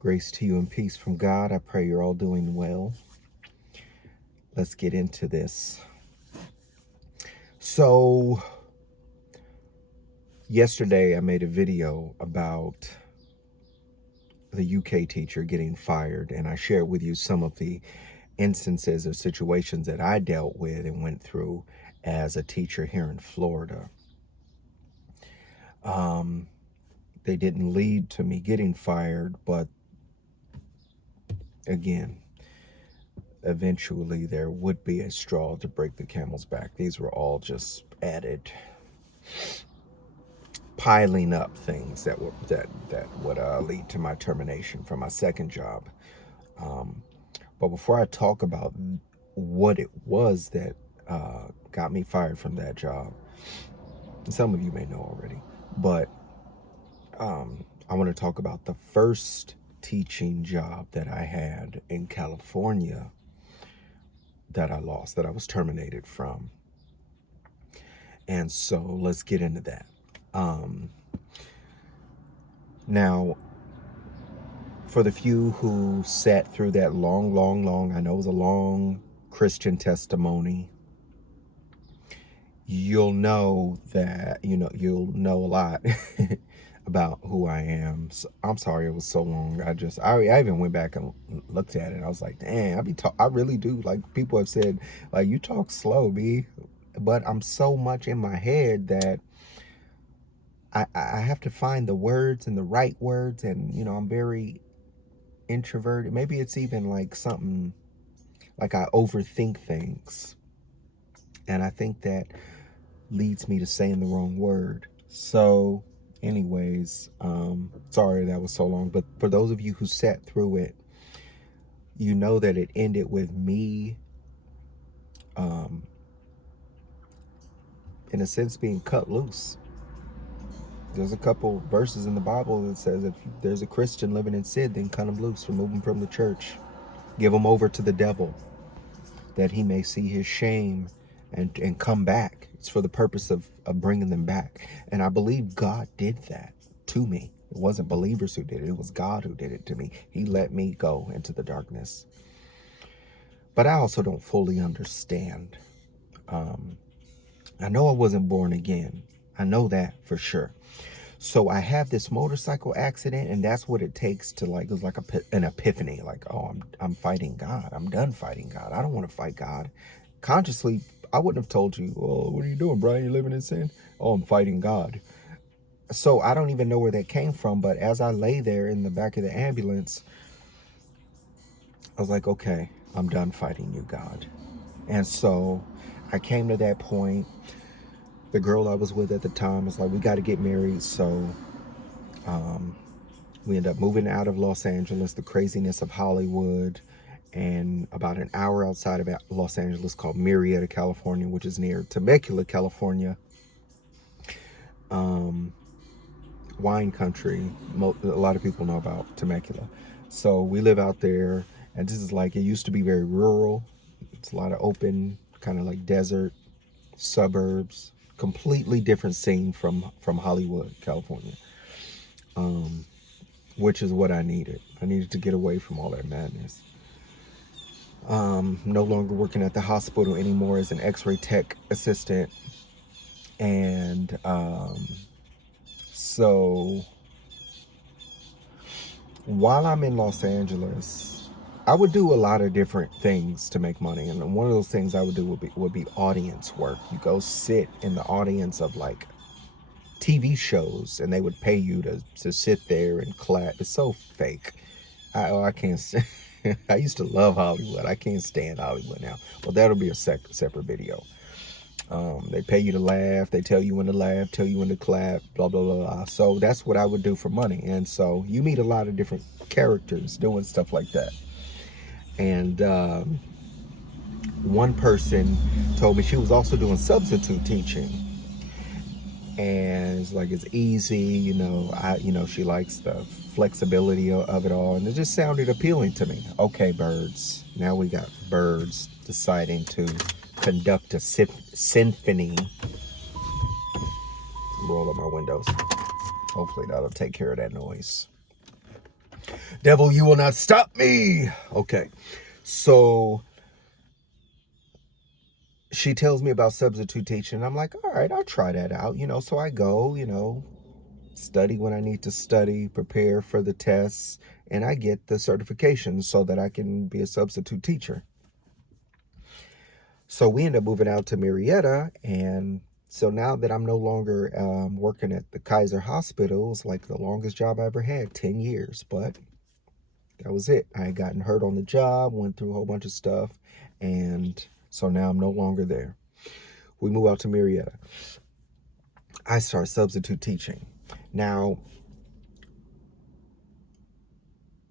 Grace to you and peace from God. I pray you're all doing well. Let's get into this. So, yesterday I made a video about the UK teacher getting fired, and I shared with you some of the instances or situations that I dealt with and went through as a teacher here in Florida. They didn't lead to me getting fired, but again, eventually there would be a straw to break the camel's back. These were all just added, piling up things that would lead to my termination from my second job. But before I talk about what it was that got me fired from that job, some of you may know already, but I want to talk about the first teaching job that I had in California that I lost, that I was terminated from. And so let's get into that. Now, for the few who sat through that long, I know it was a long Christian testimony, you'll know you'll know a lot about who I am. So, I'm sorry it was so long. I even went back and looked at it. I was like, dang, I really do. Like, people have said, like, you talk slow, B. But I'm so much in my head that I have to find the words and the right words. And, I'm very introverted. Maybe it's even like something like I overthink things. And I think that leads me to saying the wrong word. So anyways, sorry that was so long, but for those of you who sat through it, you know that it ended with me, in a sense, being cut loose. There's a couple verses in the Bible that says if there's a Christian living in sin, then cut him loose, remove him from the church, give him over to the devil, that he may see his shame and come back. It's for the purpose of bringing them back. And I believe God did that to me. It wasn't believers who did it. It was God who did it to me. He let me go into the darkness. But I also don't fully understand. I know I wasn't born again. I know that for sure. So I have this motorcycle accident, and that's what it takes to, like, it was like an epiphany. Like, oh, I'm fighting God. I'm done fighting God. I don't want to fight God. Consciously, I wouldn't have told you, oh, what are you doing, Brian? You living in sin? Oh, I'm fighting God. So I don't even know where that came from. But as I lay there in the back of the ambulance, I was like, okay, I'm done fighting you, God. And so I came to that point. The girl I was with at the time was like, we got to get married. So we ended up moving out of Los Angeles, the craziness of Hollywood, and about an hour outside of Los Angeles called Murrieta, California, which is near Temecula, California. Wine country. A lot of people know about Temecula. So we live out there, and this is like, it used to be very rural. It's a lot of open, kind of like desert, suburbs, completely different scene from Hollywood, California, which is what I needed. I needed to get away from all that madness. No longer working at the hospital anymore as an x-ray tech assistant. And so while I'm in Los Angeles, I would do a lot of different things to make money. And one of those things I would do would be audience work. You go sit in the audience of like TV shows, and they would pay you to sit there and clap. It's so fake. I can't stand. I used to love Hollywood. I can't stand Hollywood now. Well, that'll be a separate video. They pay you to laugh. They tell you when to laugh, tell you when to clap, blah, blah, blah, blah. So that's what I would do for money. And so you meet a lot of different characters doing stuff like that. And one person told me she was also doing substitute teaching. And it's like, it's easy, she likes the flexibility of it all. And it just sounded appealing to me. Okay, birds. Now we got birds deciding to conduct a symphony. Roll up my windows. Hopefully that'll take care of that noise. Devil, you will not stop me. Okay. So she tells me about substitute teaching. I'm like, all right, I'll try that out. So I go, study when I need to study, prepare for the tests, and I get the certification so that I can be a substitute teacher. So we end up moving out to Marietta, and so now that I'm no longer working at the Kaiser Hospital, it's like the longest job I ever had, 10 years. But that was it. I had gotten hurt on the job, went through a whole bunch of stuff, and so now I'm no longer there. We move out to Marietta. I start substitute teaching. Now,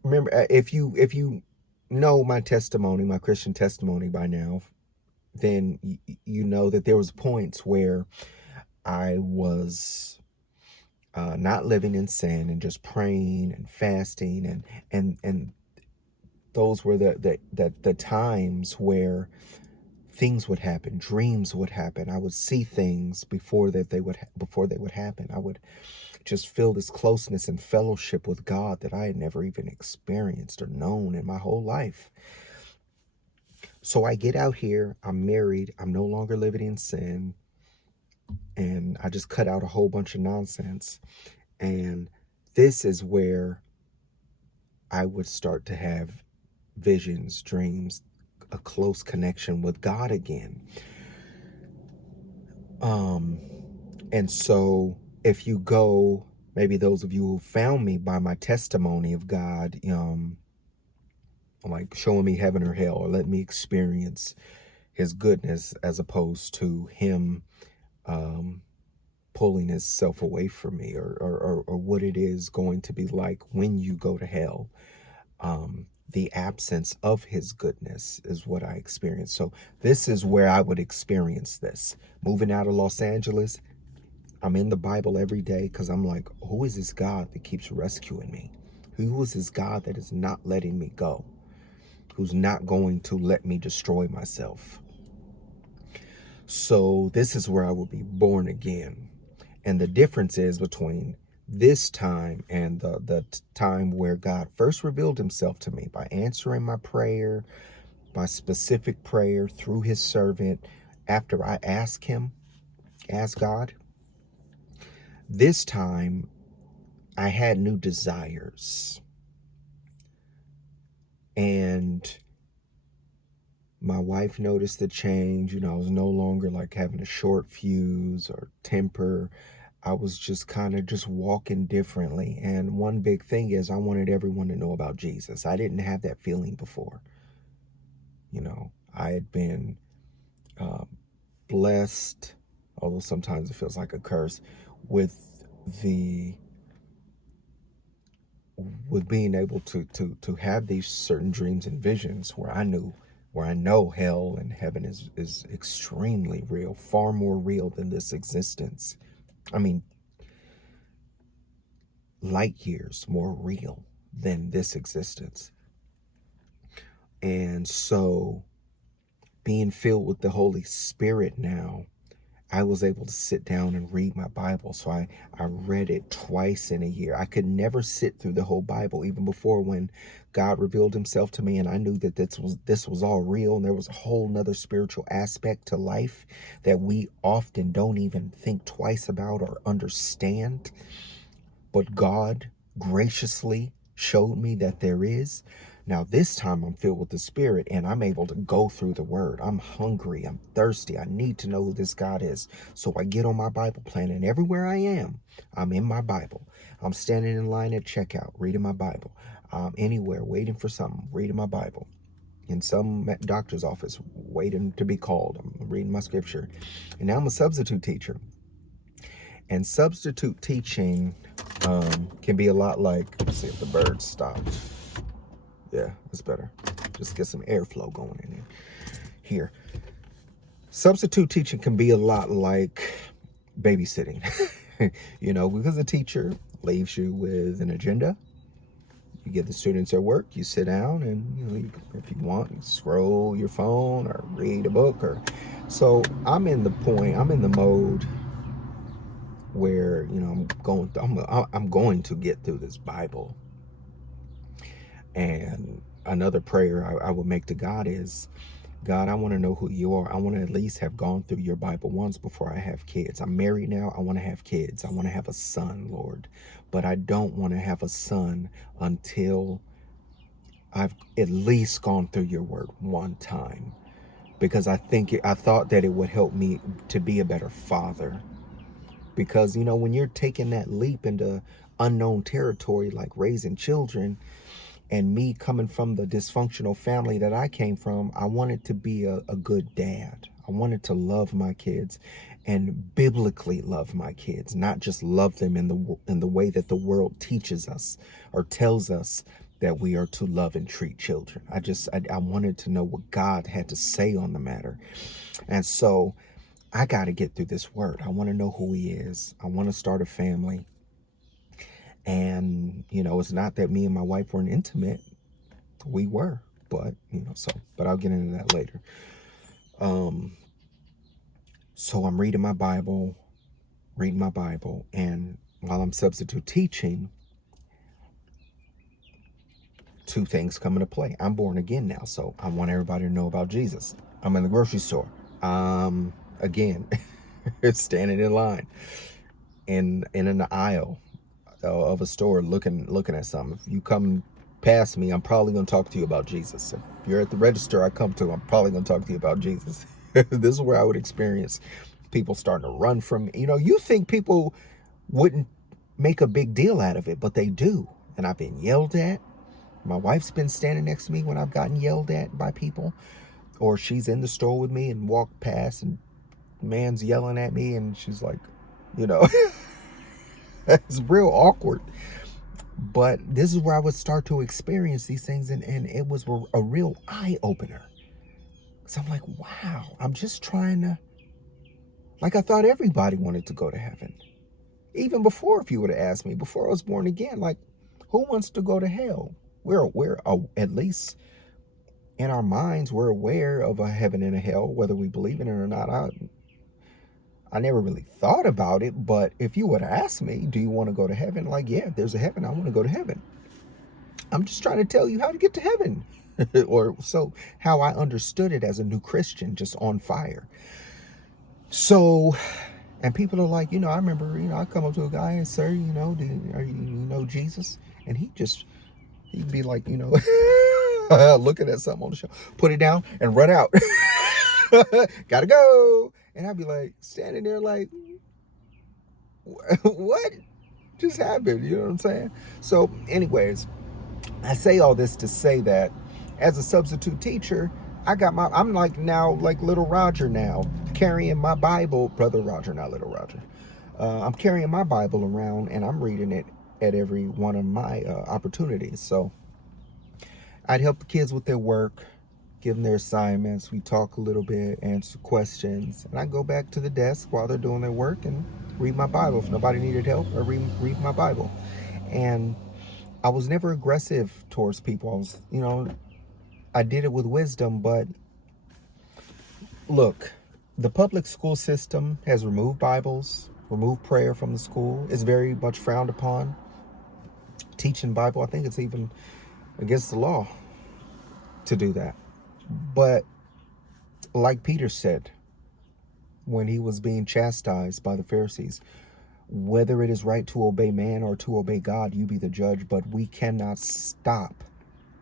remember, if you know my testimony, my Christian testimony by now, then you know that there was points where I was not living in sin and just praying and fasting, and those were the times where things would happen, dreams would happen. I would see things before they would happen. I would just feel this closeness and fellowship with God that I had never even experienced or known in my whole life. So I get out here, I'm married, I'm no longer living in sin, and I just cut out a whole bunch of nonsense. And this is where I would start to have visions, dreams, a close connection with God again. And so if you go, maybe those of you who found me by my testimony of God, like showing me heaven or hell, or let me experience his goodness as opposed to him pulling himself away from me, or what it is going to be like when you go to hell. The absence of his goodness is what I experienced. So this is where I would experience this. Moving out of Los Angeles, I'm in the Bible every day because I'm like, who is this God that keeps rescuing me? Who is this God that is not letting me go? Who's not going to let me destroy myself? So this is where I will be born again. And the difference is between this time and the time where God first revealed himself to me by answering my prayer, my specific prayer through his servant, after I ask God. This time I had new desires, and my wife noticed the change. I was no longer like having a short fuse or temper. I was just kind of just walking differently. And one big thing is I wanted everyone to know about Jesus. I didn't have that feeling before. I had been blessed, although sometimes it feels like a curse, with being able to have these certain dreams and visions where I know hell and heaven is extremely real, far more real than this existence. I mean, light years more real than this existence. And so being filled with the Holy Spirit now, I was able to sit down and read my Bible. So I read it twice in a year. I could never sit through the whole Bible, even before when God revealed himself to me and I knew that this was all real, and there was a whole nother spiritual aspect to life that we often don't even think twice about or understand. But God graciously showed me that there is. Now, this time I'm filled with the Spirit and I'm able to go through the Word. I'm hungry. I'm thirsty. I need to know who this God is. So I get on my Bible plan, and everywhere I am, I'm in my Bible. I'm standing in line at checkout, reading my Bible. Anywhere, waiting for something, reading my Bible. In some doctor's office, waiting to be called, I'm reading my scripture. And now I'm a substitute teacher. And substitute teaching can be a lot like, let's see if the birds stopped. Yeah, that's better. Just get some airflow going in here. Substitute teaching can be a lot like babysitting, because the teacher leaves you with an agenda. You get the students their work, you sit down, and if you want, you scroll your phone or read a book. So I'm in the mode where I'm going to get through this Bible. And another prayer I would make to God is, God, I want to know who you are. I want to at least have gone through your Bible once before I have kids. I'm married now. I want to have kids. I want to have a son, Lord. But I don't want to have a son until I've at least gone through your word one time. Because I thought that it would help me to be a better father. Because, when you're taking that leap into unknown territory, like raising children, and me coming from the dysfunctional family that I came from, I wanted to be a good dad. I wanted to love my kids and biblically love my kids, not just love them in the way that the world teaches us or tells us that we are to love and treat children. I wanted to know what God had to say on the matter. And so I got to get through this word. I want to know who he is. I want to start a family. And, it's not that me and my wife weren't intimate. We were, but but I'll get into that later. So I'm reading my Bible, and while I'm substitute teaching, two things come into play. I'm born again now, so I want everybody to know about Jesus. I'm in the grocery store. Again, standing in line in an aisle of a store looking at something. If you come past me, I'm probably going to talk to you about Jesus. If you're at the register I come to, I'm probably going to talk to you about Jesus. This is where I would experience people starting to run from me. You think people wouldn't make a big deal out of it, but they do. And I've been yelled at. My wife's been standing next to me when I've gotten yelled at by people, or she's in the store with me and walked past and man's yelling at me and she's like, you know, it's real awkward. But this is where I would start to experience these things, and it was a real eye opener. So I'm like, wow, I'm just trying to, like, I thought everybody wanted to go to heaven. Even before, if you would have asked me, before I was born again, like, who wants to go to hell? We're at least in our minds, we're aware of a heaven and a hell, whether we believe in it or not. I never really thought about it, but if you would have asked me, do you want to go to heaven? Like, yeah, if there's a heaven, I want to go to heaven. I'm just trying to tell you how to get to heaven. Or so how I understood it as a new Christian, just on fire. So, and people are like, I remember, I come up to a guy and, sir, you know Jesus? And he'd be like, looking at something on the show, put it down and run out. Gotta go. And I'd be like, standing there like, what just happened? You know what I'm saying? So anyways, I say all this to say that as a substitute teacher, I'm like now, like little Roger now, carrying my Bible, brother Roger, not little Roger. I'm carrying my Bible around and I'm reading it at every one of my opportunities. So I'd help the kids with their work, give them their assignments. We talk a little bit, answer questions, and I go back to the desk while they're doing their work and read my Bible. If nobody needed help, I read my Bible. And I was never aggressive towards people. I did it with wisdom, but look, the public school system has removed Bibles, removed prayer from the school. It's very much frowned upon. Teaching Bible, I think it's even against the law to do that. But like Peter said when he was being chastised by the Pharisees, whether it is right to obey man or to obey God, you be the judge, but we cannot stop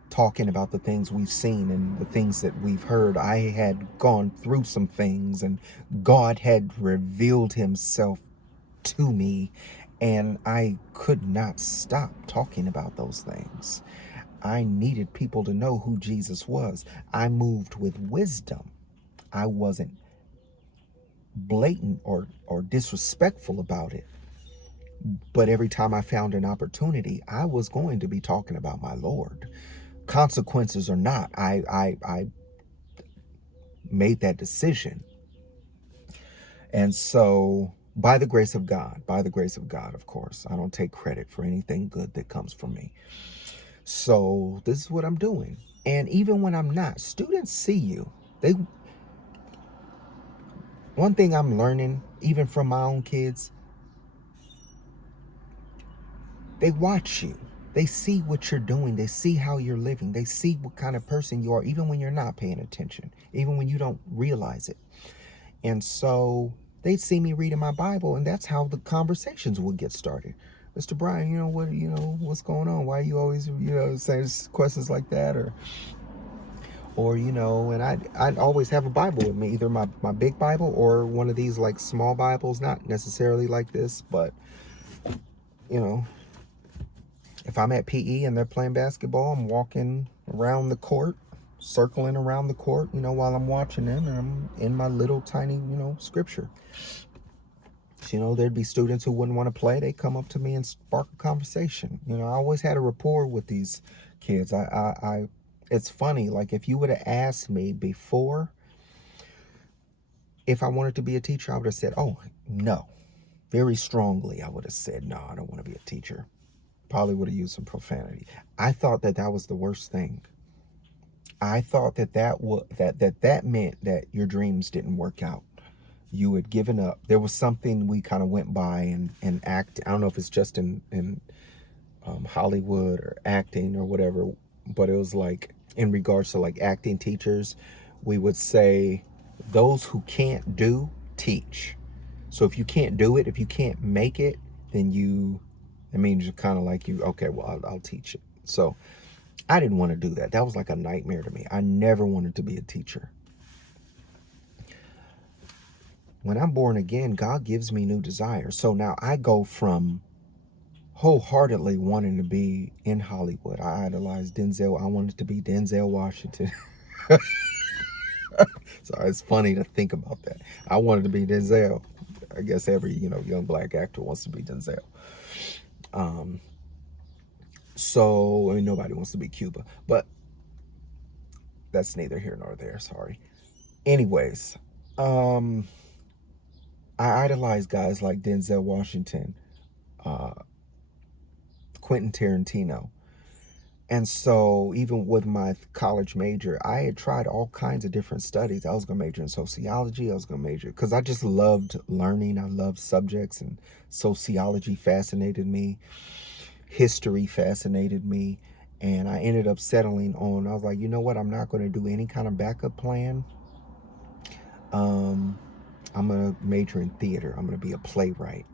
talking about the things we've seen and the things that we've heard. I had gone through some things and God had revealed himself to me, and I could not stop talking about those things. I needed people to know who Jesus was. I moved with wisdom. I wasn't blatant or disrespectful about it. But every time I found an opportunity, I was going to be talking about my Lord. Consequences or not, I made that decision. And so, by the grace of God, of course, I don't take credit for anything good that comes from me. So this is what I'm doing. And even when I'm not, students see you. One thing I'm learning, even from my own kids, they watch you. They see what you're doing. They see how you're living. They see what kind of person you are, even when you're not paying attention, even when you don't realize it. And so they'd see me reading my Bible, and that's how the conversations would get started. Mr. Brian, what's going on? Why are you always, saying questions like that? And I'd always have a Bible with me, either my big Bible or one of these like small Bibles, not necessarily like this, but, you know, if I'm at PE and they're playing basketball, I'm walking around the court, circling around the court, while I'm watching them, and I'm in my little tiny, scripture. There'd be students who wouldn't want to play. They come up to me and spark a conversation. I always had a rapport with these kids. It's funny. Like, if you would have asked me before if I wanted to be a teacher, I would have said, "Oh, no." Very strongly, I would have said, "No, I don't want to be a teacher." Probably would have used some profanity. I thought that was the worst thing. I thought that meant that your dreams didn't work out. You had given up. There was something we kind of went by and act. I don't know if it's just in Hollywood or acting or whatever, but it was like in regards to like acting teachers, we would say those who can't do, teach. So if you can't do it, if you can't make it, then it means you're kind of like okay, well, I'll teach it. So I didn't want to do that. That was like a nightmare to me. I never wanted to be a teacher. When I'm born again, God gives me new desires. So now I go from wholeheartedly wanting to be in Hollywood. I idolized Denzel. I wanted to be Denzel Washington. So it's funny to think about that. I wanted to be Denzel. I guess every, young black actor wants to be Denzel. So, nobody wants to be Cuba. But that's neither here nor there. Sorry. Anyways, I idolize guys like Denzel Washington, Quentin Tarantino. And so even with my college major, I had tried all kinds of different studies. I was going to major in sociology. I was going to major because I just loved learning. I loved subjects, and sociology fascinated me. History fascinated me. And I ended up settling on, I was like, you know what? I'm not going to do any kind of backup plan. I'm going to major in theater. I'm going to be a playwright.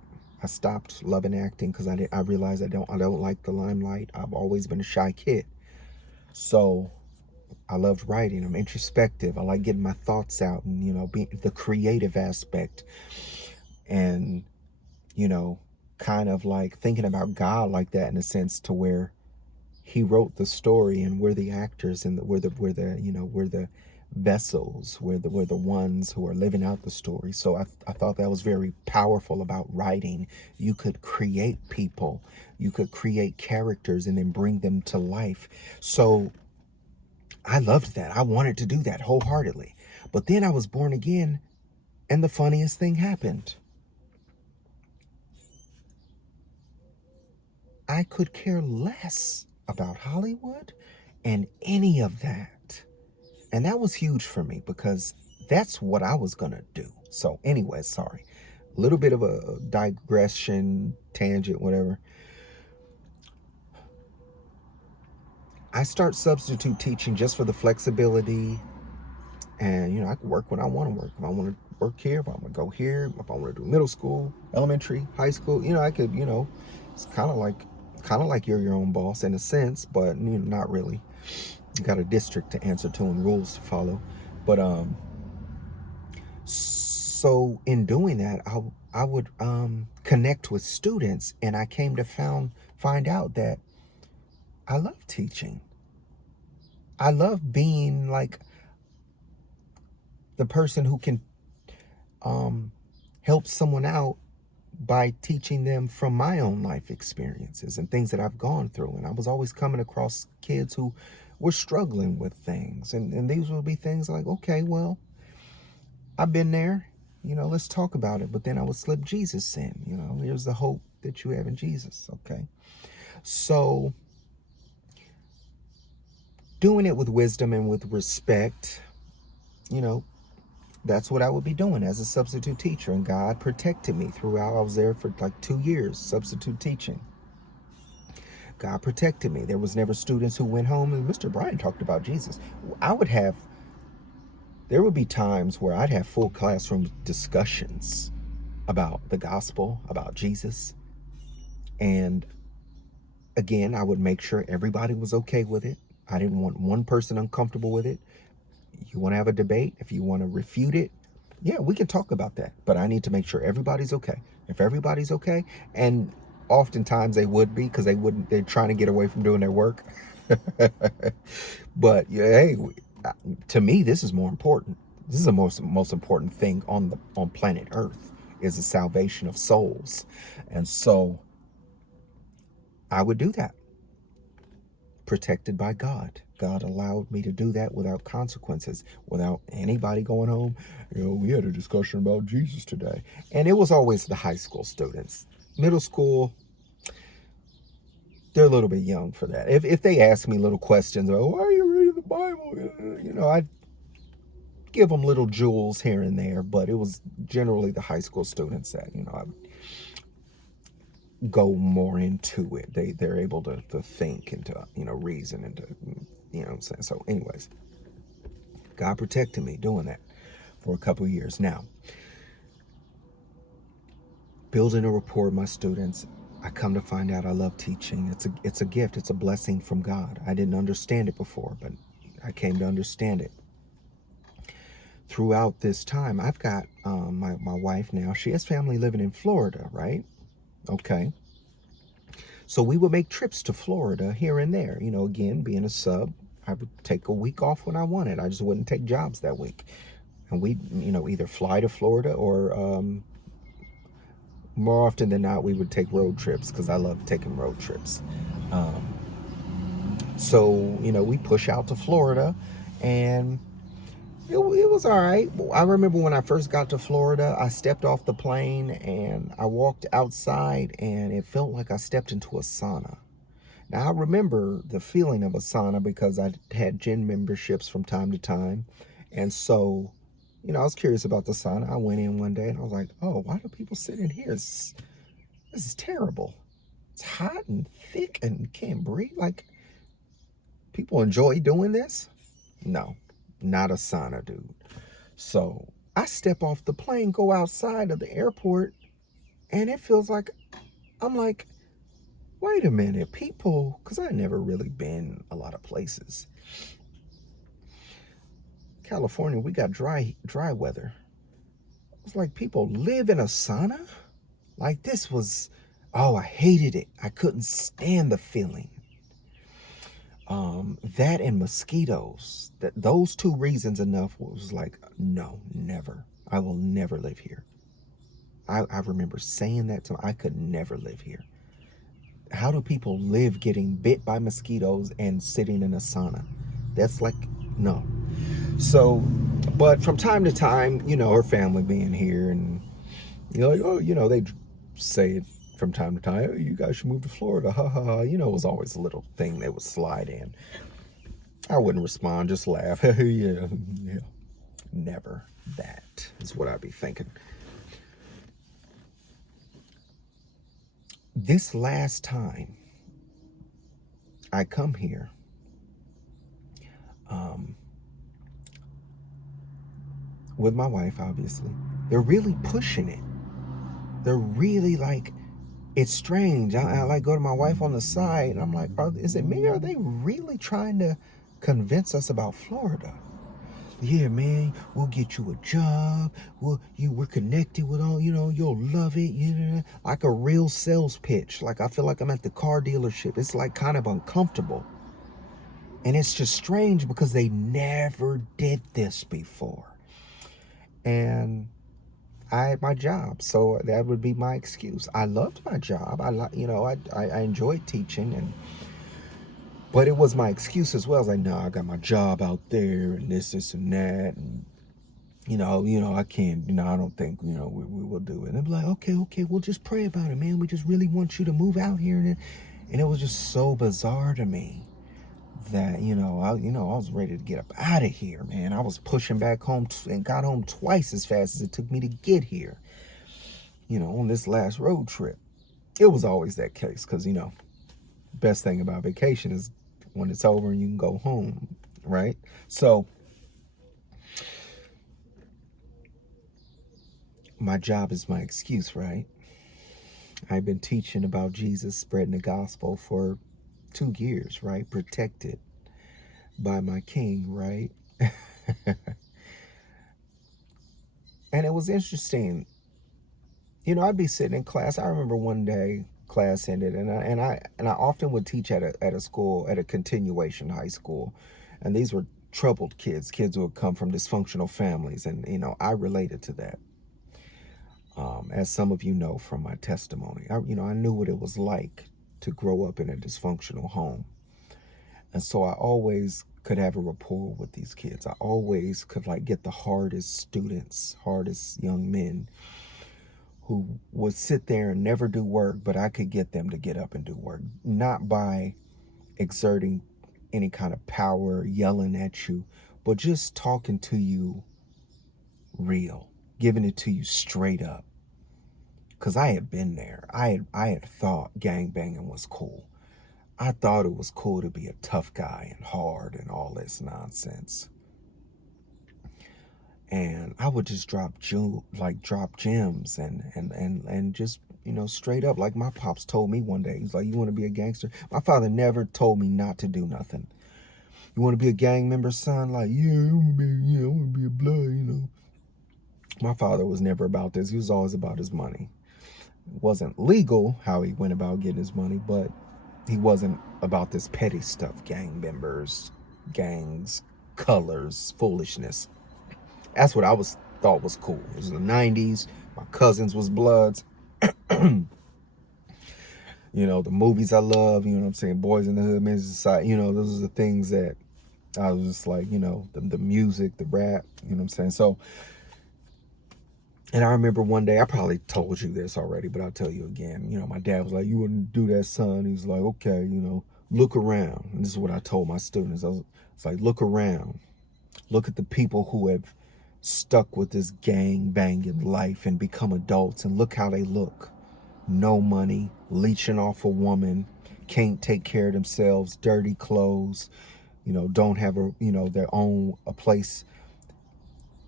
I stopped loving acting because I realized I don't like the limelight. I've always been a shy kid. So I loved writing. I'm introspective. I like getting my thoughts out and, being the creative aspect and, kind of like thinking about God like that in a sense to where he wrote the story and we're the actors and we're the vessels, we're the ones who are living out the story. So I thought that was very powerful about writing. You could create people, you could create characters and then bring them to life. So I loved that. I wanted to do that wholeheartedly. But then I was born again, and the funniest thing happened. I could care less about Hollywood and any of that. And that was huge for me because that's what I was going to do. So anyway, sorry. A little bit of a digression, tangent, whatever. I start substitute teaching just for the flexibility. And, I can work when I want to work. If I want to work here, if I want to go here, if I want to do middle school, elementary, high school, I could, it's kind of like you're your own boss in a sense, but not really. You got a district to answer to and rules to follow. But so in doing that, I would connect with students, and I came to find out that I love teaching. I love being like the person who can help someone out by teaching them from my own life experiences and things that I've gone through. And I was always coming across kids who were struggling with things. And these would be things like, okay, well, I've been there, let's talk about it. But then I would slip Jesus in, here's the hope that you have in Jesus. Okay. So doing it with wisdom and with respect, that's what I would be doing as a substitute teacher. And God protected me throughout. I was there for like 2 years, substitute teaching. God protected me. There was never students who went home and Mr. Bryan talked about Jesus. I would have, there would be times where I'd have full classroom discussions about the gospel, about Jesus. And again, I would make sure everybody was okay with it. I didn't want one person uncomfortable with it. You want to have a debate, if you want to refute it, yeah, we can talk about that. But I need to make sure everybody's okay. If everybody's okay, and oftentimes they would be because they're trying to get away from doing their work. But yeah, hey, to me, this is more important. This is the most important thing on planet Earth is the salvation of souls, and so I would do that, protected by God. God allowed me to do that without consequences, without anybody going home. We had a discussion about Jesus today. And it was always the high school students. Middle school, they're a little bit young for that. If they ask me little questions about, why are you reading the Bible? I'd give them little jewels here and there, but it was generally the high school students that, I would go more into it. They're able to think and to, reason and to, what I'm saying? So anyways, God protected me doing that for a couple of years. Now, building a rapport with my students, I come to find out I love teaching. It's a gift. It's a blessing from God. I didn't understand it before, but I came to understand it. Throughout this time, I've got my wife now. She has family living in Florida, right? Okay. So we would make trips to Florida here and there. Again, being a sub, I would take a week off when I wanted. I just wouldn't take jobs that week. And we, either fly to Florida or more often than not, we would take road trips because I love taking road trips. So, we push out to Florida and it was all right. I remember when I first got to Florida, I stepped off the plane and I walked outside and it felt like I stepped into a sauna. Now, I remember the feeling of a sauna because I had gym memberships from time to time. And so, I was curious about the sauna. I went in one day and I was like, oh, why do people sit in here? This is terrible. It's hot and thick and can't breathe. Like, people enjoy doing this? No, not a sauna, dude. So I step off the plane, go outside of the airport, and it feels like, I'm like, wait a minute, people, because I never really been a lot of places. California, we got dry weather. It's like people live in a sauna? Like this was, oh, I hated it. I couldn't stand the feeling. That and mosquitoes. Those two reasons enough was like, no, never. I will never live here. I remember saying that to I could never live here. How do people live getting bit by mosquitoes and sitting in a sauna? That's like, no. So, but from time to time, her family being here and, like, oh, they say it from time to time, oh, you guys should move to Florida, ha ha ha. It was always a little thing they would slide in. I wouldn't respond, just laugh. Yeah. Never. That is what I'd be thinking. This last time I come here, with my wife, obviously, they're really pushing it. They're really like, it's strange. I like go to my wife on the side and I'm like, is it me or are they really trying to convince us about Florida? Yeah, man, we'll get you a job. We're connected with all, you'll love it. Like a real sales pitch. Like I feel like I'm at the car dealership. It's like kind of uncomfortable. And it's just strange because they never did this before. And I had my job, so that would be my excuse. I loved my job. I enjoyed teaching, but it was my excuse as well. I was like, no, I got my job out there, and this, and that, and I can't. I don't think we will do it. And I'm like, okay, we'll just pray about it, man. We just really want you to move out here, and it was just so bizarre to me that I was ready to get up out of here, man. I was pushing back home and got home twice as fast as it took me to get here. On this last road trip, it was always that case because Best thing about vacation is when it's over and you can go home, right? So my job is my excuse, right? I've been teaching about Jesus, spreading the gospel for 2 years, right? Protected by my king, right? And it was interesting. I'd be sitting in class. I remember one day class ended, and I often would teach at a school, at a continuation high school, and these were troubled kids who had come from dysfunctional families, and I related to that. As some of you know from my testimony, I knew what it was like to grow up in a dysfunctional home, and so I always could have a rapport with these kids. I always could like get the hardest students, hardest young men who would sit there and never do work, but I could get them to get up and do work, not by exerting any kind of power, yelling at you, but just talking to you real, giving it to you straight up. Cause I had been there. I had thought gang banging was cool. I thought it was cool to be a tough guy and hard and all this nonsense. And I would just drop gems and just straight up, like my pops told me one day. He's like, "You want to be a gangster?" My father never told me not to do nothing. "You want to be a gang member, son?" Like, "Yeah, I want to be a blood." My father was never about this. He was always about his money. It wasn't legal how he went about getting his money, but he wasn't about this petty stuff, gang members, gangs, colors, foolishness. That's what I was thought was cool. It was the 90s. My cousins was Bloods. The movies I love, what I'm saying, Boys in the Hood, Men's Society, those are the things that I was just like, the music, the rap, what I'm saying? So, and I remember one day, I probably told you this already, but I'll tell you again. My dad was like, "You wouldn't do that, son." He was like, "Okay, look around." And this is what I told my students. It's like, look around. Look at the people who have stuck with this gang banging life and become adults, and look how they look. No money, leeching off a woman, can't take care of themselves, dirty clothes, don't have their own a place,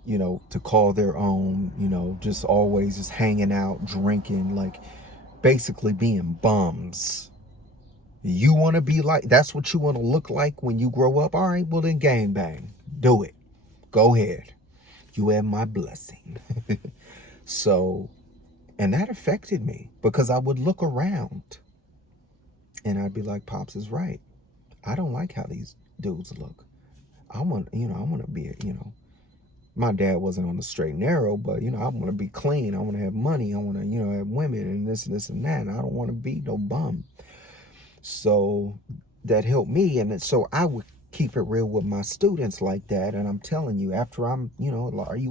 to call their own, just always just hanging out, drinking, like basically being bums. You want to be like, that's what you want to look like when you grow up? All right, well then gang bang. Do it. Go ahead. You have my blessing. So, and that affected me because I would look around and I'd be like, "Pops is right. I don't like how these dudes look. I want to be, my dad wasn't on the straight and narrow, but, I want to be clean. I want to have money. I want to, have women and this and that. And I don't want to be no bum." So that helped me. And so I would keep it real with my students like that. And I'm telling you, after you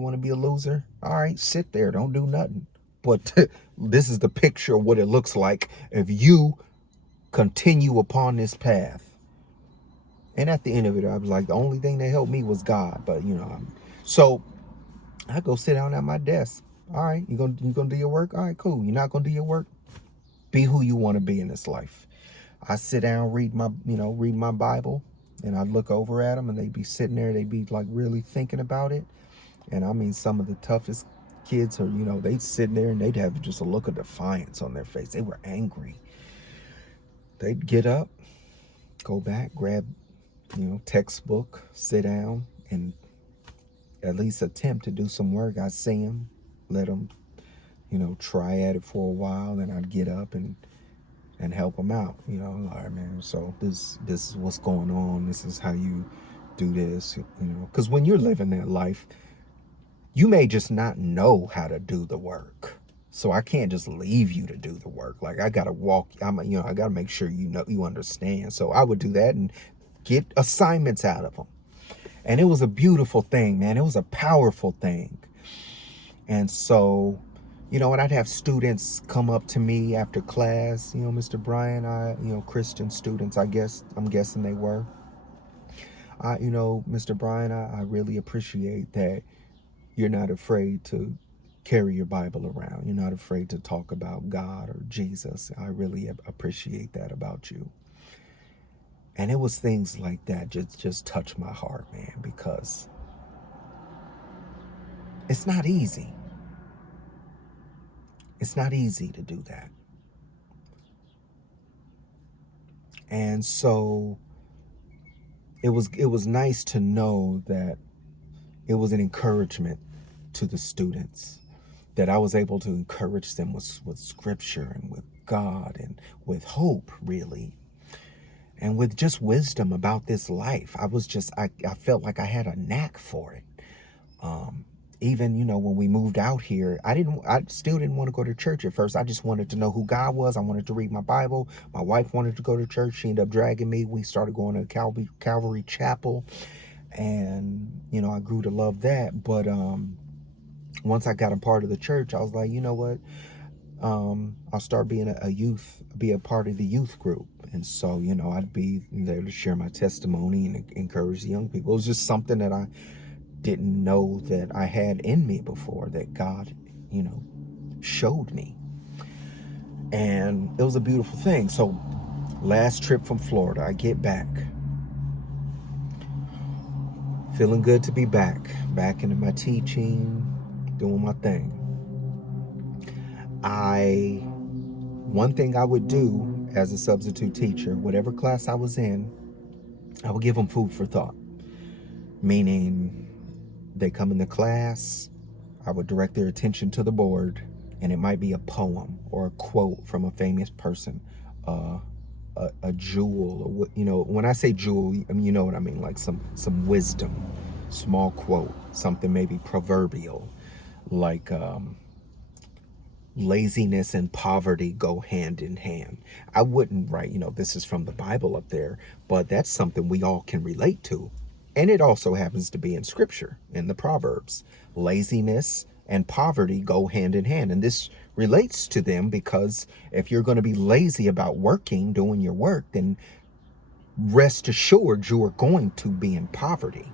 want to be a loser? All right, sit there. Don't do nothing. But this is the picture of what it looks like if you continue upon this path. And at the end of it, I was like, the only thing that helped me was God. But so I go sit down at my desk. All right, you gonna do your work? All right, cool. You're not gonna do your work? Be who you want to be in this life. I sit down, read my Bible, and I look over at them, and they'd be sitting there. They'd be like really thinking about it. And I mean, some of the toughest kids are, they'd sit there and they'd have just a look of defiance on their face. They were angry. They'd get up, go back, grab, textbook, sit down, and at least attempt to do some work. I'd see them, let them, try at it for a while. Then I'd get up and help them out. All right, man. So this is what's going on. This is how you do this. Because when you're living that life, you may just not know how to do the work. So I can't just leave you to do the work. Like I gotta walk. I gotta make sure you understand. So I would do that and get assignments out of them. And it was a beautiful thing, man. It was a powerful thing. And so, when I'd have students come up to me after class, "Mr. Brian, Christian students, I'm guessing they were. Mr. Brian, I really appreciate that you're not afraid to carry your Bible around. You're not afraid to talk about God or Jesus. I really appreciate that about you." And it was things like that just touched my heart, man, because it's not easy. It's not easy to do that. And so it was nice to know that it was an encouragement to the students, that I was able to encourage them with scripture and with God and with hope, really, and with just wisdom about this life. I felt like I had a knack for it. Um, Even, when we moved out here, I still didn't want to go to church at first. I just wanted to know who God was. I wanted to read my Bible. My wife wanted to go to church. She ended up dragging me. We started going to Calvary Chapel, and I grew to love that. But once I got a part of the church, I was like, you know what? I'll start being be a part of the youth group. And so, I'd be there to share my testimony and encourage the young people. It was just something that I didn't know that I had in me before, that God, showed me. And it was a beautiful thing. So, last trip from Florida, I get back. Feeling good to be back into my teaching, doing my thing. I One thing I would do as a substitute teacher, whatever class I was in, I would give them food for thought. Meaning, they come in the class, I would direct their attention to the board, and it might be a poem or a quote from a famous person, uh, a jewel, or when I say jewel, I mean, you know what I mean, like some wisdom, small quote, something maybe proverbial, like laziness and poverty go hand in hand. I wouldn't write, this is from the Bible up there, but that's something we all can relate to. And it also happens to be in scripture, in the Proverbs. Laziness and poverty go hand in hand. And this relates to them because if you're going to be lazy about working, doing your work, then rest assured you are going to be in poverty.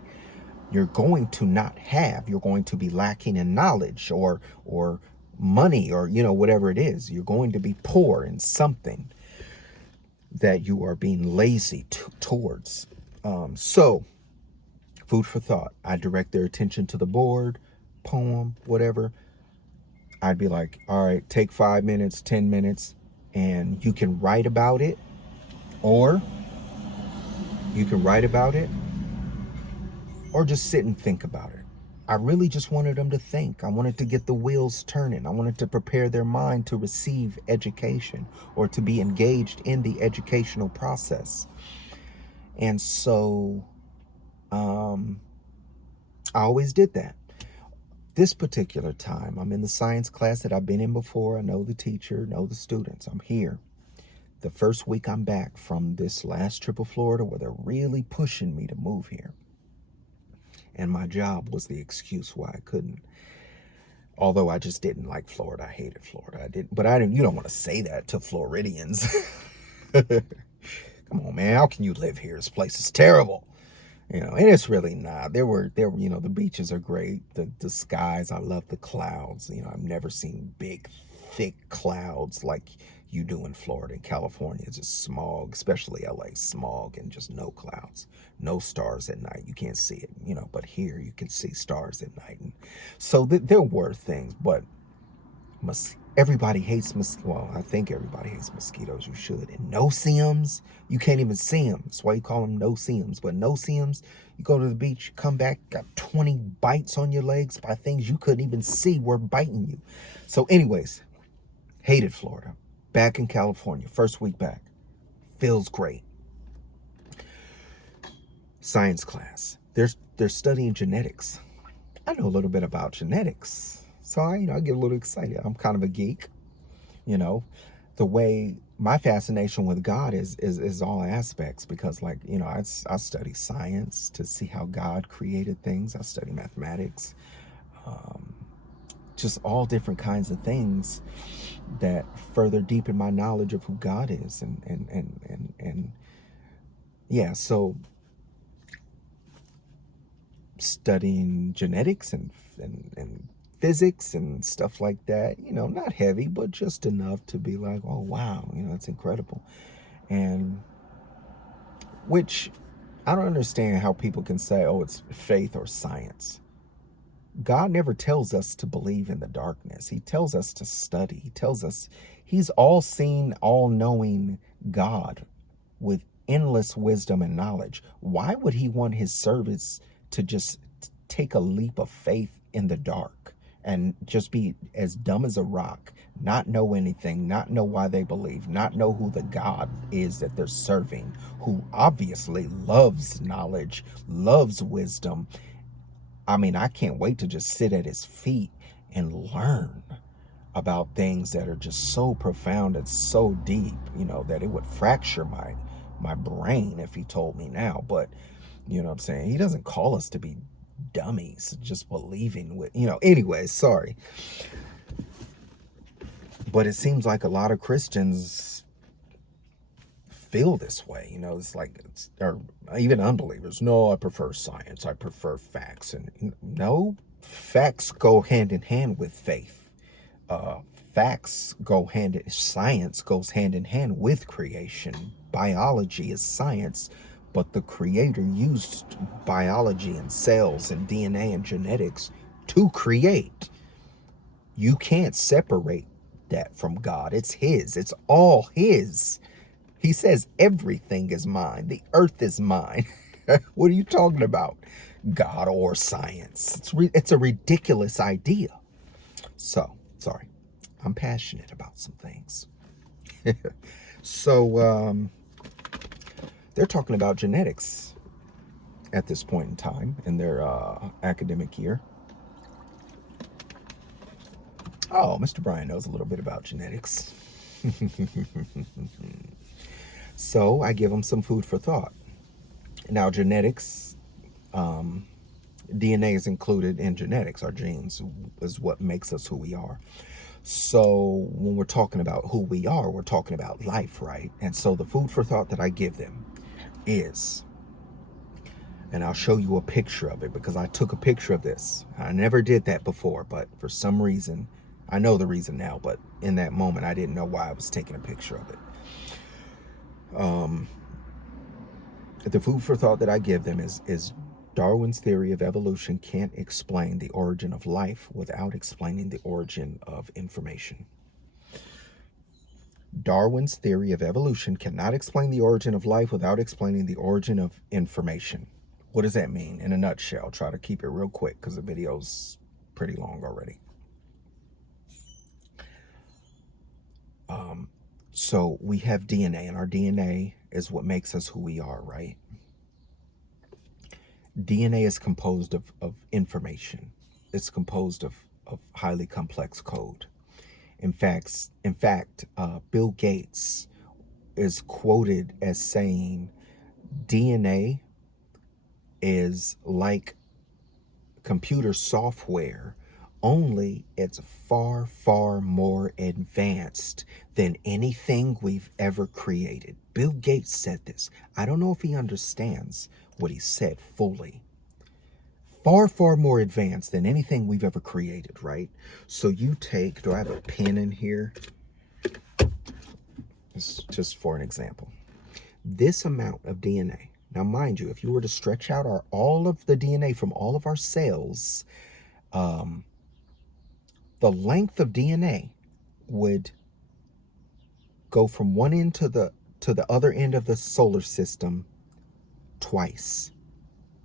You're going to not have, you're going to be lacking in knowledge or money, or whatever it is. You're going to be poor in something that you are being lazy towards. So food for thought. I direct their attention to the board, poem, whatever. I'd be like, all right, take 5 minutes, 10 minutes, and you can write about it, or you can write about it or just sit and think about it. I really just wanted them to think. I wanted to get the wheels turning. I wanted to prepare their mind to receive education or to be engaged in the educational process. And so um, I always did that. This particular time, I'm in the science class that I've been in before. I know the teacher, know the students. I'm here. The first week I'm back from this last trip of Florida, where they're really pushing me to move here. And my job was the excuse why I couldn't. Although I just didn't like Florida. I hated Florida. I didn't, but I didn't, you don't want to say that to Floridians. Come on, man. How can you live here? This place is terrible. And it's really not. There were, the beaches are great. The skies, I love the clouds. I've never seen big, thick clouds like you do in Florida and California. It's just smog, especially LA, smog and just no clouds, no stars at night. You can't see it, but here you can see stars at night. And so there were things, but everybody hates mosquitoes. Well, I think everybody hates mosquitoes. You should. And no-see-ums, you can't even see them. That's why you call them no-see-ums. But no-see-ums, you go to the beach, come back, got 20 bites on your legs by things you couldn't even see were biting you. So anyways, hated Florida. Back in California, first week back. Feels great. Science class. They're studying genetics. I know a little bit about genetics. So I get a little excited. I'm kind of a geek. you know the way my fascination with God is all aspects, because I study science to see how God created things. I study mathematics, um, just all different kinds of things that further deepen my knowledge of who God is. And yeah, so studying genetics and physics and stuff like that, not heavy, but just enough to be like, oh wow, it's incredible. And Which I don't understand how people can say, oh, it's faith or science. God never tells us to believe in the darkness. He tells us to study. He tells us he's all seeing, all knowing God with endless wisdom and knowledge. Why would he want his servants to just take a leap of faith in the dark and just be as dumb as a rock, not know anything, not know why they believe, not know who the God is that they're serving, who obviously loves knowledge, loves wisdom? I mean, I can't wait to just sit at his feet and learn about things that are just so profound and so deep, that it would fracture my brain if he told me now. But you know what I'm saying? He doesn't call us to be dummies, just believing with, anyways, sorry. But it seems like a lot of Christians feel this way. It's like, or even unbelievers. No, I prefer science. I prefer facts. And no, facts go hand in hand with faith. Uh, Facts go science goes hand in hand with creation. Biology is science, but the creator used biology and cells and DNA and genetics to create. You can't separate that from God. It's his. It's all his. He says everything is mine. The earth is mine. What are you talking about? God or science? It's a ridiculous idea. So, sorry. I'm passionate about some things. So, they're talking about genetics at this point in time in their academic year. Oh, Mr. Bryan knows a little bit about genetics. So I give him some food for thought. Now, genetics, DNA is included in genetics. Our genes is what makes us who we are. So when we're talking about who we are, we're talking about life, right? And so the food for thought that I give them is, and I'll show you a picture of it because I took a picture of this. I never did that before, but for some reason, I know the reason now, but in that moment, I didn't know why I was taking a picture of it. The food for thought that I give them is Darwin's theory of evolution can't explain the origin of life without explaining the origin of information. Darwin's theory of evolution cannot explain the origin of life without explaining the origin of information. What does that mean in a nutshell? I'll try to keep it real quick because the video's pretty long already. So we have DNA, and our DNA is what makes us who we are, right? DNA is composed of information. It's composed of highly complex code. In fact, Bill Gates is quoted as saying DNA is like computer software, only it's far, far more advanced than anything we've ever created. Bill Gates said this. I don't know if he understands what he said fully. Far, far more advanced than anything we've ever created, right? So you take, do I have a pen in here? It's just for an example. This amount of DNA. Now, mind you, if you were to stretch out all of the DNA from all of our cells, the length of DNA would go from one end to the other end of the solar system twice.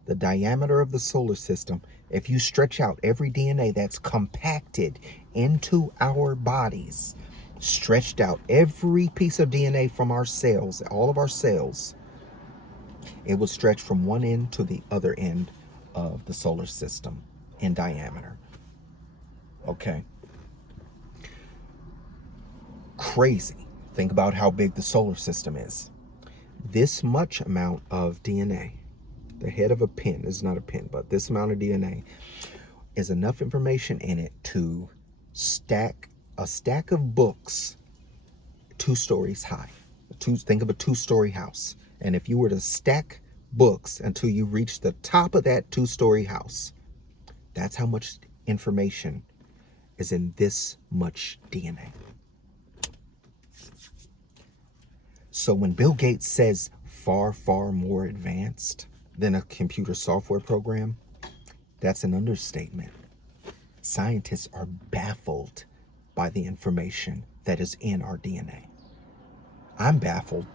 The diameter of the solar system, if you stretch out every DNA that's compacted into our bodies, stretched out every piece of DNA from our cells, all of our cells, it would stretch from one end to the other end of the solar system in diameter. Okay. Crazy. Think about how big the solar system is. This much amount of DNA, the head of a pin is not a pin, but this amount of DNA is enough information in it to stack a stack of books 2 stories high. Think of a 2-story house. And if you were to stack books until you reach the top of that 2-story house, that's how much information is in this much DNA. So when Bill Gates says far, far more advanced than a computer software program, that's an understatement. Scientists are baffled by the information that is in our DNA. I'm baffled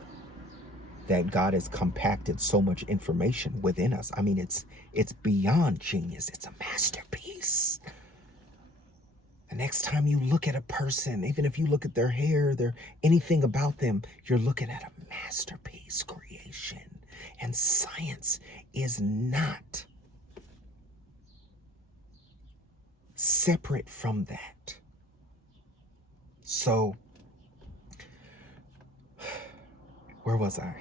that God has compacted so much information within us. I mean, it's beyond genius. It's a masterpiece. The next time you look at a person, even if you look at their hair, their anything about them, you're looking at a masterpiece creation. And science is not separate from that. So, where was I?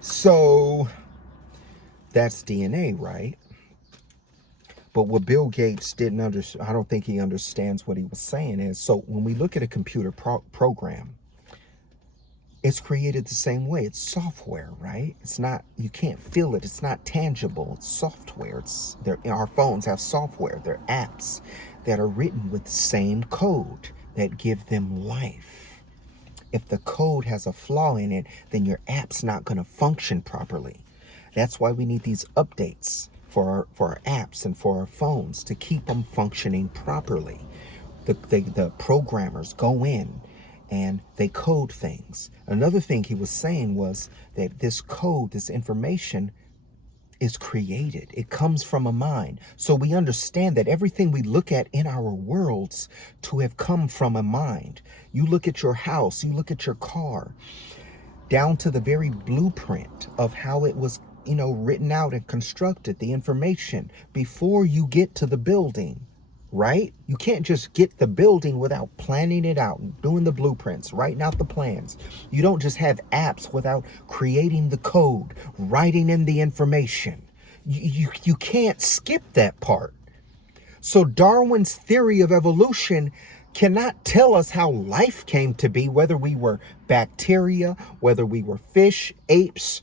So, that's DNA, right? But what Bill Gates didn't understand, I don't think he understands what he was saying is, so when we look at a computer program, it's created the same way. It's software, right? It's not, you can't feel it. It's not tangible. It's software. Our phones have software. They're apps that are written with the same code that give them life. If the code has a flaw in it, then your app's not going to function properly. That's why we need these updates for our apps and for our phones to keep them functioning properly. The programmers go in and they code things. Another thing he was saying was that this code, this information is created. It comes from a mind. So we understand that everything we look at in our worlds to have come from a mind. You look at your house, you look at your car, down to the very blueprint of how it was, written out and constructed, the information before you get to the building, right? You can't just get the building without planning it out, doing the blueprints, writing out the plans. You don't just have apps without creating the code, writing in the information. You can't skip that part. So Darwin's theory of evolution cannot tell us how life came to be, whether we were bacteria, whether we were fish, apes,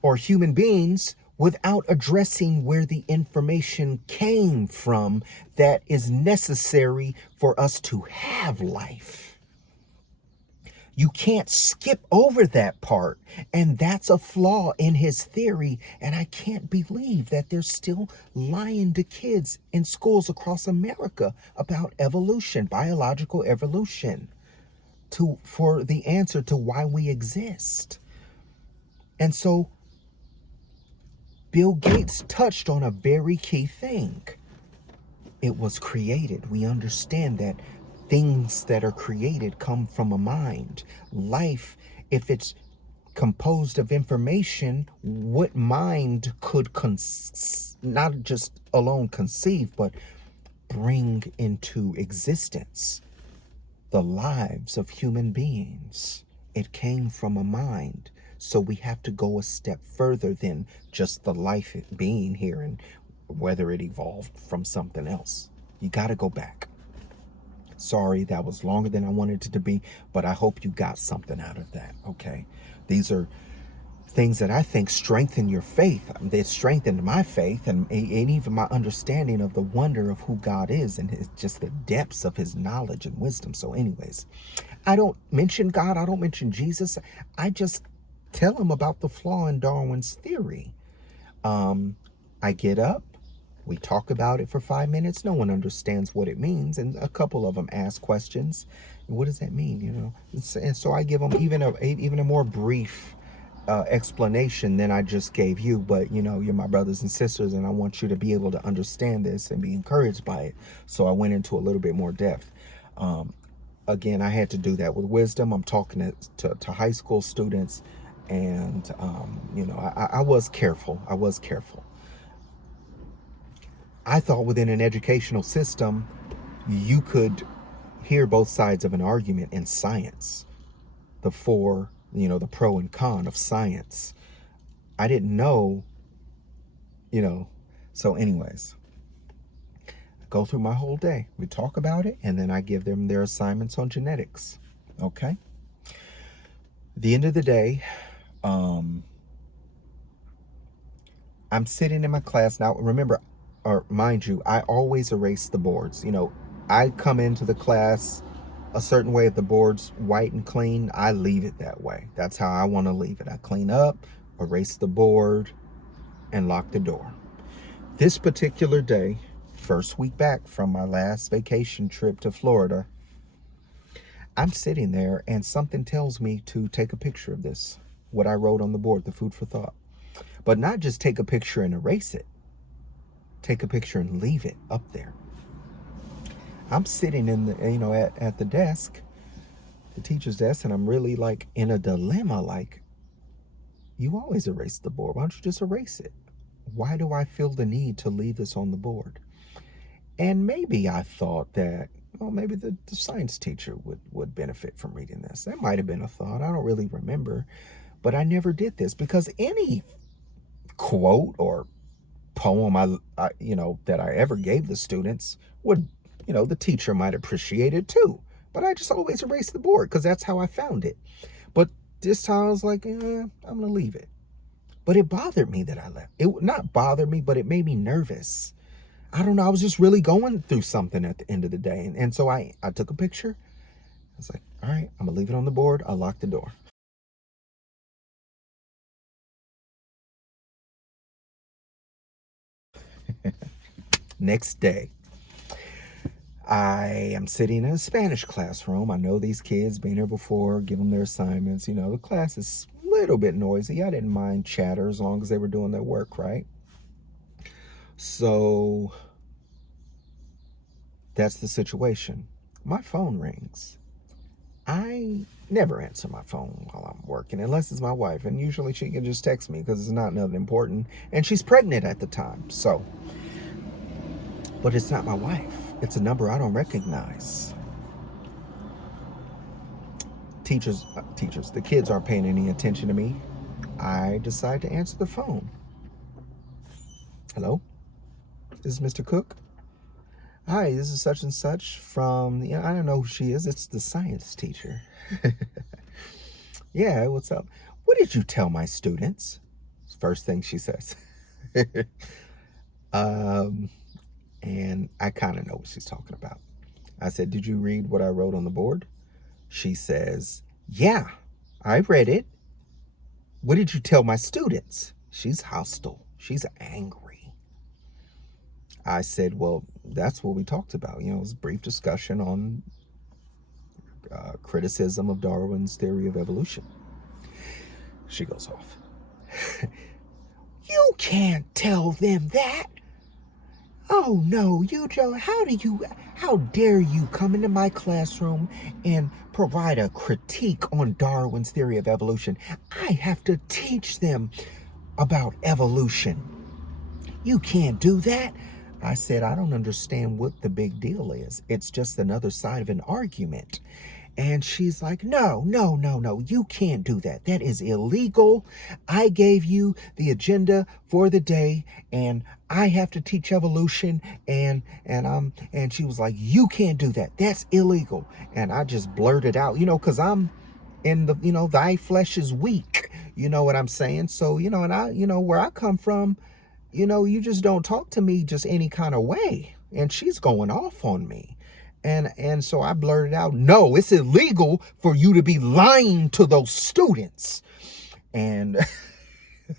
or human beings, without addressing where the information came from that is necessary for us to have life. You can't skip over that part. And that's a flaw in his theory. And I can't believe that they're still lying to kids in schools across America about evolution, biological evolution, for the answer to why we exist. And so Bill Gates touched on a very key thing. It was created. We understand that things that are created come from a mind. Life, if it's composed of information, what mind could not just alone conceive, but bring into existence the lives of human beings? It came from a mind. So we have to go a step further than just the life being here and whether it evolved from something else. You got to go back. Sorry, that was longer than I wanted it to be, but I hope you got something out of that, okay? These are things that I think strengthen your faith. They strengthened my faith and even my understanding of the wonder of who God is and just the depths of his knowledge and wisdom. So anyways, I don't mention God. I don't mention Jesus. I just tell him about the flaw in Darwin's theory. I get up. We talk about it for 5 minutes. No one understands what it means. And a couple of them ask questions. What does that mean? And so I give them even a more brief explanation than I just gave you. But, you're my brothers and sisters, and I want you to be able to understand this and be encouraged by it. So I went into a little bit more depth. Again, I had to do that with wisdom. I'm talking to high school students. And, I was careful. I thought within an educational system, you could hear both sides of an argument in science. The pro and con of science. I didn't know, so anyways, I go through my whole day. We talk about it, and then I give them their assignments on genetics. Okay? At the end of the day, I'm sitting in my class. Now, remember, or mind you, I always erase the boards. I come into the class a certain way. If the board's white and clean, I leave it that way. That's how I want to leave it. I clean up, erase the board, and lock the door. This particular day, first week back from my last vacation trip to Florida, I'm sitting there and something tells me to take a picture of this, what I wrote on the board, the food for thought. But not just take a picture and erase it, take a picture and leave it up there. I'm sitting in the, at the desk, the teacher's desk, and I'm really like in a dilemma. Like, you always erase the board. Why don't you just erase it? Why do I feel the need to leave this on the board? And maybe I thought that, well, maybe the science teacher would benefit from reading this. That might have been a thought. I don't really remember. But I never did this because any quote or poem that I ever gave the students would, the teacher might appreciate it too. But I just always erased the board because that's how I found it. But this time I was like, I'm going to leave it. But it bothered me that I left. It not bothered me, but it made me nervous. I don't know. I was just really going through something at the end of the day. And so I took a picture. I was like, all right, I'm going to leave it on the board. I'll lock the door. Next day, I am sitting in a Spanish classroom. I know these kids, been here before, give them their assignments. The class is a little bit noisy. I didn't mind chatter as long as they were doing their work, right? So that's the situation. My phone rings. I never answer my phone while I'm working unless it's my wife, and usually she can just text me because it's not nothing important, and she's pregnant at the time. So, but it's not my wife. It's a number I don't recognize. Teachers, the kids aren't paying any attention to me. I decide to answer the phone. Hello, this is Mr. Cook. Hi, this is such and such from, I don't know who she is. It's the science teacher. Yeah, what's up? What did you tell my students? First thing she says. And I kind of know what she's talking about. I said, did you read what I wrote on the board? She says, yeah, I read it. What did you tell my students? She's hostile. She's angry. I said, well, that's what we talked about. It was a brief discussion on criticism of Darwin's theory of evolution. She goes off. You can't tell them that. Oh no, you Joe, how dare you come into my classroom and provide a critique on Darwin's theory of evolution? I have to teach them about evolution. You can't do that. I said, I don't understand what the big deal is. It's just another side of an argument. And she's like, no, you can't do that. That is illegal. I gave you the agenda for the day and I have to teach evolution and she was like, you can't do that. That's illegal. And I just blurted out, because I'm in the, thy flesh is weak. You know what I'm saying? So, and I, where I come from, you just don't talk to me just any kind of way. And she's going off on me. And so I blurted out, no, it's illegal for you to be lying to those students. And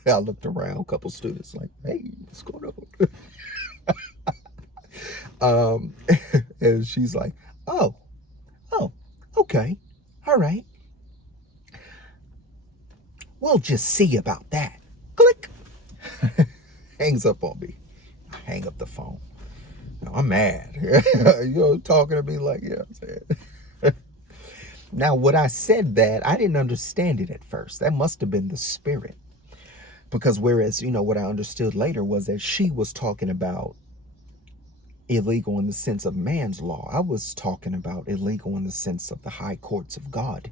I looked around, a couple students like, hey, what's going on? And she's like, oh, okay, all right. We'll just see about that. Click. Hangs up on me. I hang up the phone. Now, I'm mad. Talking to me like, yeah, I'm saying. Now, what I said that, I didn't understand it at first. That must have been the spirit. Because whereas, what I understood later was that she was talking about illegal in the sense of man's law. I was talking about illegal in the sense of the high courts of God.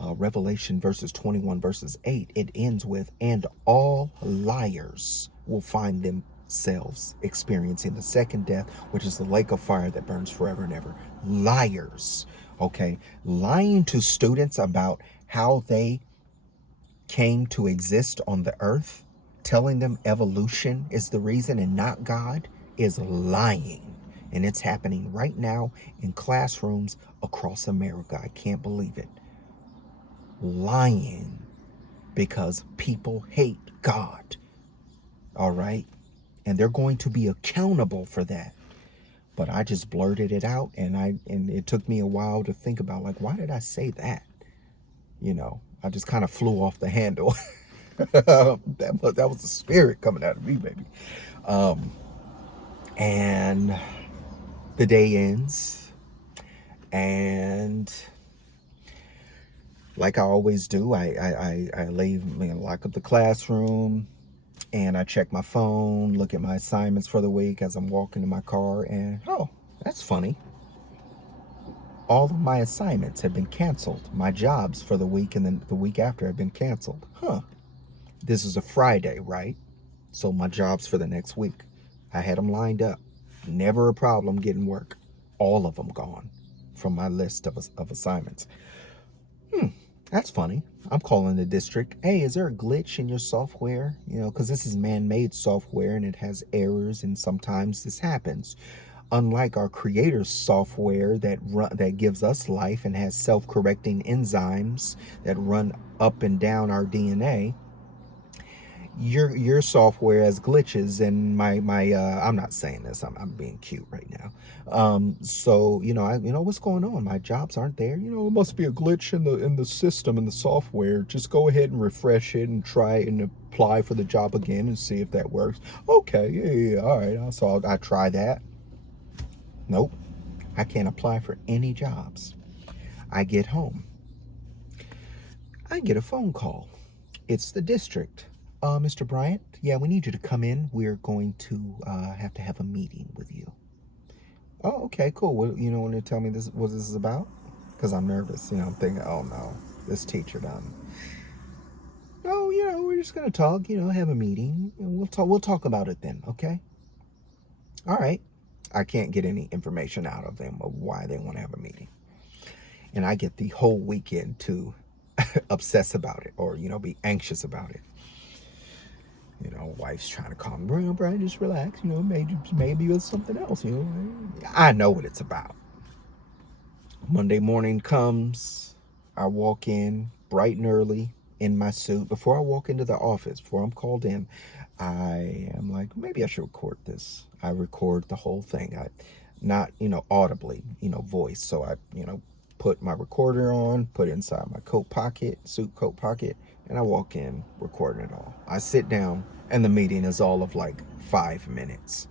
Revelation verses 21 verses 8, it ends with, and all liars will find themselves experiencing the second death, which is the lake of fire that burns forever and ever. Liars, okay? Lying to students about how they came to exist on the earth, telling them evolution is the reason and not God, is lying. And it's happening right now in classrooms across America. I can't believe it. Lying because people hate God. All right? And they're going to be accountable for that. But I just blurted it out, and it took me a while to think about, like, why did I say that? I just kind of flew off the handle. That was the spirit coming out of me, baby. Um, and the day ends, and like I always do, I leave, lock up the classroom, and I check my phone, look at my assignments for the week as I'm walking to my car, and oh, that's funny. All of my assignments have been canceled. My jobs for the week and then the week after have been canceled. Huh. This is a Friday, right? So my jobs for the next week, I had them lined up. Never a problem getting work. All of them gone from my list of assignments. That's funny. I'm calling the district. Hey, is there a glitch in your software? Because this is man-made software and it has errors, and sometimes this happens. Unlike our creator's software that gives us life and has self-correcting enzymes that run up and down our DNA, your software has glitches, and my I'm not saying this, I'm being cute right now. So what's going on? My jobs aren't there. It must be a glitch in the system, in the software. Just go ahead and refresh it and try and apply for the job again and see if that works. Okay, yeah, all right. So I try that. Nope, I can't apply for any jobs. I get home, I get a phone call. It's the district. Mr. Bryant, yeah, we need you to come in. We're going to have a meeting with you. Oh, okay, cool. Well, want to tell me what this is about? Because I'm nervous. I'm thinking, oh no, this teacher done. Oh, we're just gonna talk. Have a meeting, and we'll talk. We'll talk about it then. Okay. All right. I can't get any information out of them of why they want to have a meeting, and I get the whole weekend to obsess about it, or be anxious about it. Wife's trying to calm me down, Brian, just relax. Maybe it's something else. I know what it's about. Monday morning comes. I walk in bright and early in my suit. Before I walk into the office, before I'm called in, I am like, maybe I should record this. I record the whole thing. I not, audibly, voice. So I, put my recorder on, put it inside my suit coat pocket, and I walk in recording it all. I sit down, and the meeting is all of like 5 minutes.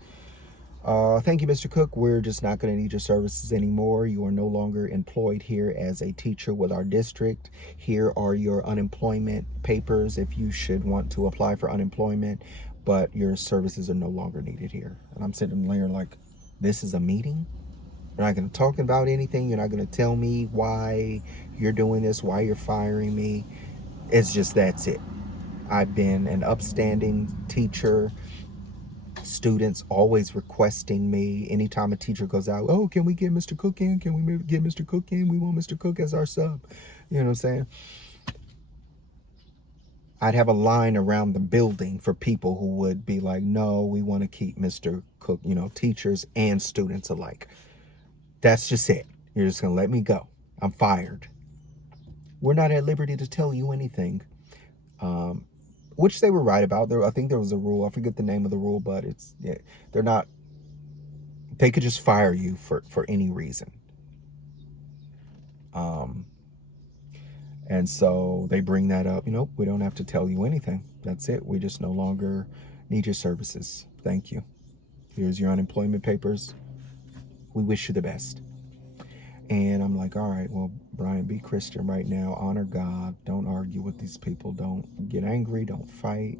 Thank you, Mr. Cook. We're just not going to need your services anymore. You are no longer employed here as a teacher with our district. Here are your unemployment papers if you should want to apply for unemployment, but your services are no longer needed here. And I'm sitting there like, this is a meeting? You're not going to talk about anything. You're not going to tell me why you're doing this, why you're firing me. It's just, that's it. I've been an upstanding teacher. Students always requesting me anytime a teacher goes out. Oh, can we get Mr. Cook in? Can we get Mr. Cook in? We want Mr. Cook as our sub. You know what I'm saying? I'd have a line around the building for people who would be like, no, we want to keep Mr. Cook, teachers and students alike. That's just it. You're just going to let me go. I'm fired. We're not at liberty to tell you anything. Which they were right about. I think there was a rule. I forget the name of the rule, but they're not. They could just fire you for any reason. And so they bring that up. We don't have to tell you anything. That's it. We just no longer need your services. Thank you. Here's your unemployment papers. We wish you the best. And I'm like, all right, well, Brian, be Christian right now. Honor God. Don't argue with these people. Don't get angry. Don't fight.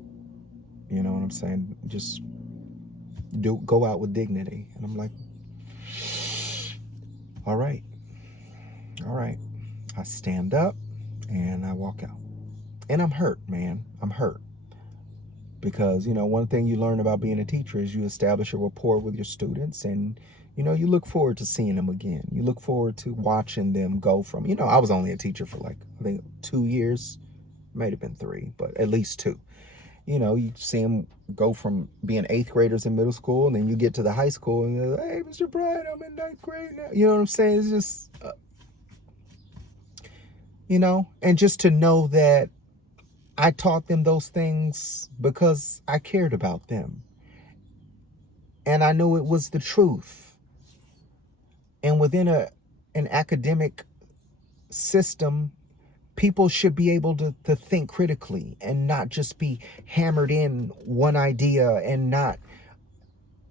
You know what I'm saying? Just go out with dignity. And I'm like, all right. All right. I stand up and I walk out. And I'm hurt, man. I'm hurt. Because, one thing you learn about being a teacher is you establish a rapport with your students, and, you look forward to seeing them again. You look forward to watching them go from, I was only a teacher for like, I think 2 years, might have been 3, but at least 2. You see them go from being 8th graders in middle school, and then you get to the high school, and they're like, "Hey, Mr. Bryant, I'm in 9th grade now." You know what I'm saying? It's just, and just to know that I taught them those things because I cared about them, and I knew it was the truth. And within an academic system, people should be able to think critically and not just be hammered in one idea and not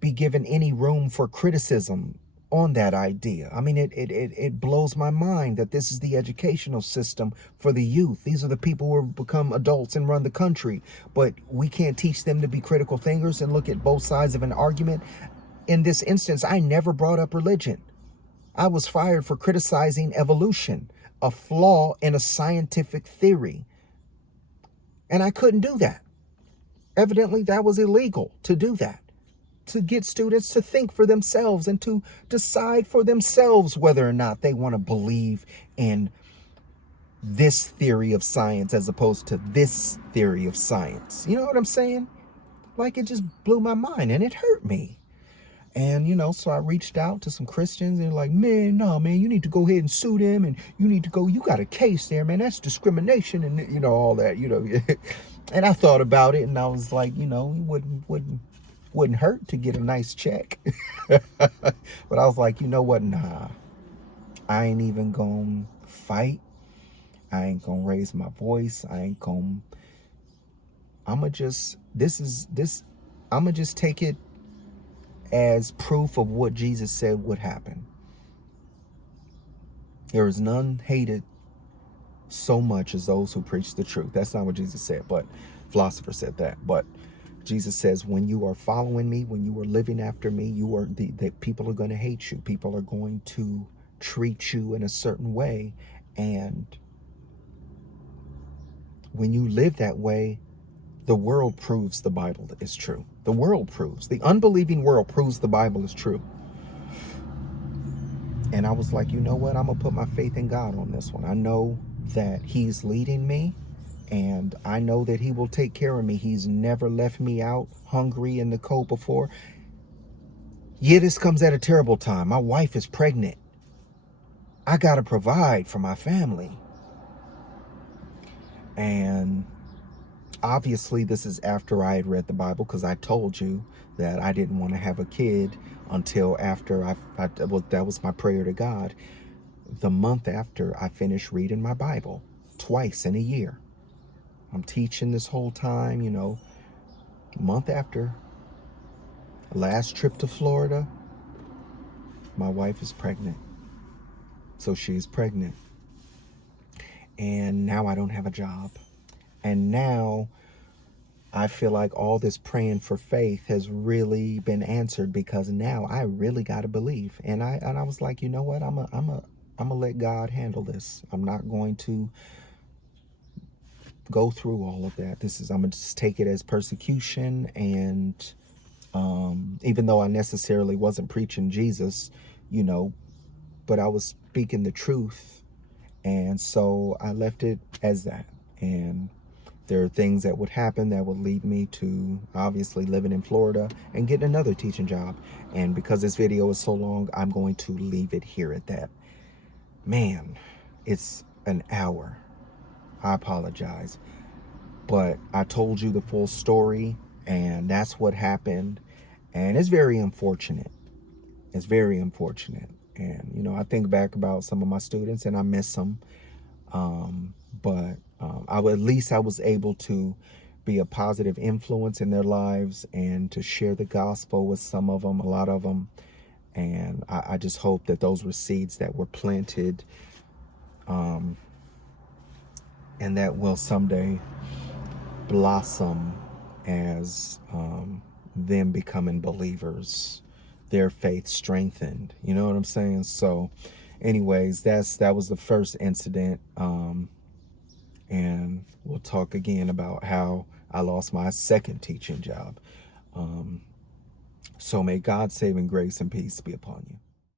be given any room for criticism on that idea. I mean, it blows my mind that this is the educational system for the youth. These are the people who become adults and run the country, but we can't teach them to be critical thinkers and look at both sides of an argument. In this instance, I never brought up religion. I was fired for criticizing evolution, a flaw in a scientific theory. And I couldn't do that. Evidently, that was illegal to do that, to get students to think for themselves and to decide for themselves whether or not they want to believe in this theory of science as opposed to this theory of science. You know what I'm saying? Like, it just blew my mind and it hurt me. And, so I reached out to some Christians and like, "Man, no, man, you need to go ahead and sue them, and you got a case there, man. That's discrimination," and, all that, And I thought about it and I was like, it wouldn't hurt to get a nice check. But I was like, you know what? Nah, I ain't even gonna fight. I ain't gonna raise my voice. I'ma just take it as proof of what Jesus said would happen. There is none hated so much as those who preach the truth. That's not what Jesus said, but philosophers said that. But Jesus says, when you are following me, when you are living after me, the people are going to hate you. People are going to treat you in a certain way. And when you live that way, the world proves the Bible is true. The unbelieving world proves the Bible is true. And I was like, you know what? I'm going to put my faith in God on this one. I know that he's leading me, and I know that he will take care of me. He's never left me out hungry in the cold before. Yeah, this comes at a terrible time. My wife is pregnant. I got to provide for my family. And obviously, this is after I had read the Bible, because I told you that I didn't want to have a kid until after that was my prayer to God. The month after I finished reading my Bible, twice in a year. I'm teaching this whole time, month after, last trip to Florida, my wife is pregnant. So she's pregnant. And now I don't have a job. And now I feel like all this praying for faith has really been answered, because now I really got to believe. And I was like, you know what? I'm gonna let God handle this. I'm not going to go through all of that. I'm gonna just take it as persecution. And even though I necessarily wasn't preaching Jesus, but I was speaking the truth. And so I left it as that. And there are things that would happen that would lead me to obviously living in Florida and getting another teaching job. And because this video is so long, I'm going to leave it here at that. Man, it's an hour. I apologize. But I told you the full story, and that's what happened. And it's very unfortunate. It's very unfortunate. And, I think back about some of my students and I miss them. But at least I was able to be a positive influence in their lives and to share the gospel with some of them, a lot of them. And I just hope that those were seeds that were planted, and that will someday blossom as them becoming believers, their faith strengthened. You know what I'm saying? So anyways, that was the first incident. And we'll talk again about how I lost my second teaching job. So may God's saving grace and peace be upon you.